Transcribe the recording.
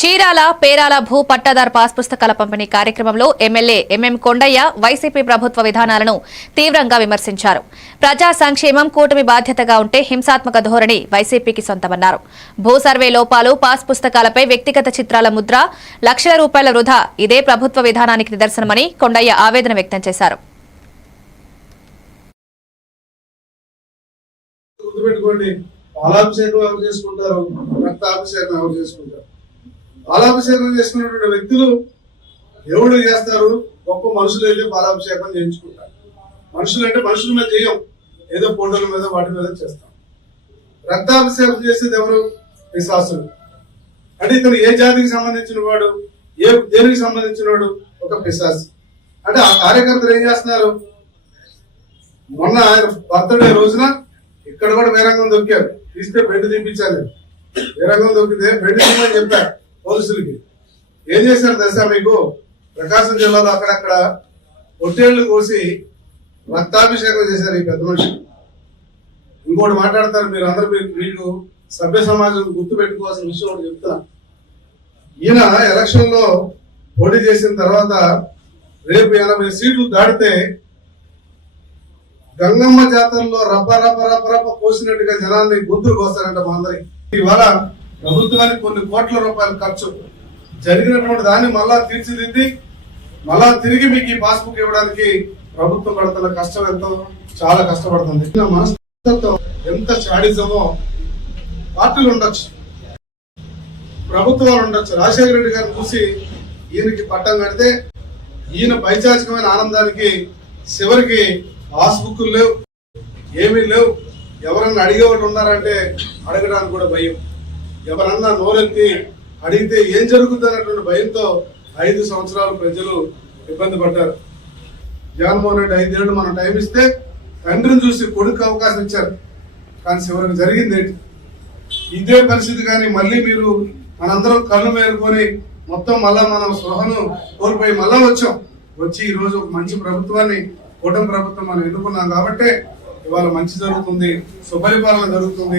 చీరాల పేరాల భూ పట్టాదారు పాస్ పుస్తకాల పంపిణీ కార్యక్రమంలో ఎమ్మెల్యే ఎంఎం కొండయ్య వైసీపీ ప్రభుత్వ విధానాలను తీవ్రంగా విమర్శించారు. ప్రజా సంక్షేమం కూటమి బాధ్యతగా ఉంటే హింసాత్మక ధోరణి వైసీపీకి సొంతమన్నారు. భూ సర్వే లోపాలు, పాస్ పుస్తకాలపై వ్యక్తిగత చిత్రాల ముద్ర, లక్షల రూపాయల వృధా ఇదే ప్రభుత్వ విధానానికి నిదర్శనమని కొండయ్య ఆవేదన వ్యక్తం చేశారు. పాలాభిషేకం చేసుకున్నటువంటి వ్యక్తులు దేవుడు చేస్తారు, గొప్ప మనుషులు అయితే పాలాభిషేకం చేయించుకుంటారు. మనుషులు అంటే మనుషుల మీద చేయం, ఏదో ఫోటోల మీద వాటి మీద చేస్తాం. రక్తాభిషేకం చేసేది ఎవరు? పిశాసులు. అంటే ఇతను ఏ జాతికి సంబంధించిన వాడు, దేనికి సంబంధించిన వాడు? ఒక పిశాసు. అంటే ఆ కార్యకర్తలు ఏం చేస్తున్నారు? మొన్న ఆయన బర్త్డే రోజున ఇక్కడ కూడా వీరంగం దొక్కారు, తీస్తే బెడ్ తీపించాలి. వీరంగం దొక్కితే బెడ్ తీయమని చెప్పారు పోలీసులకి. ఏం చేశారు తెలుసా మీకు? ప్రకాశం జిల్లాలో అక్కడక్కడ పొట్టేళ్లు కోసి రక్తాభిషేకం చేశారు ఈ పెద్ద మనిషి. ఇంకోటి మాట్లాడతారు మీరు అందరూ, మీకు సభ్య సమాజం గుర్తు పెట్టుకోవాల్సిన విషయం ఒకటి చెప్తున్నా. ఈయన ఎలక్షన్ లో పోటీ చేసిన తర్వాత రేపు 80 సీట్లు దాటితే గంగమ్మ జాతరలో రప రప రప రప కోసినట్టుగా జనాన్ని గొంతులు కోస్తారంట మా అందరికి. ఇవాళ ప్రభుత్వానికి కొన్ని కోట్ల రూపాయలు ఖర్చు జరిగినటువంటి దాన్ని మళ్ళా తీర్చిదిద్ది మళ్ళా తిరిగి మీకు ఈ పాస్బుక్ ఇవ్వడానికి ప్రభుత్వం పడుతున్న కష్టం ఎంతో చాలా కష్టపడుతుంది. మనస్తత్వం ఎంత చాడిజమో పార్టీలు ఉండొచ్చు, ప్రభుత్వాలు ఉండొచ్చు. రాజశేఖర రెడ్డి గారిని చూసి ఈయనకి పట్టం కడితే ఈయన పైచాచికమైన ఆనందానికి చివరికి పాస్బుక్లు లేవు, ఏమీ లేవు. ఎవరన్నా అడిగేవాళ్ళు ఉన్నారంటే అడగడానికి కూడా భయం. ఎవరన్నా నోరెత్తి అడిగితే ఏం జరుగుతుంది అన్నటువంటి భయంతో 5 సంవత్సరాలు ప్రజలు ఇబ్బంది పడ్డారు. జగన్మోహన్ రెడ్డి 5 ఏళ్ళు మనం టైం ఇస్తే తండ్రిని చూసి కొడుకు అవకాశం ఇచ్చారు, కానీ చివరికి జరిగింది ఏంటి? ఇదే పరిస్థితి కానీ మళ్ళీ మీరు మనందరం కళ్ళు మేరుకొని మొత్తం మళ్ళా మనం స్పృహను కోల్పోయి మళ్ళా వచ్చి ఈ రోజు ఒక మంచి ప్రభుత్వాన్ని, కూటమి ప్రభుత్వం మనం ఎన్నుకున్నాం కాబట్టి ఇవాళ మంచి జరుగుతుంది, సుపరిపాలన జరుగుతుంది.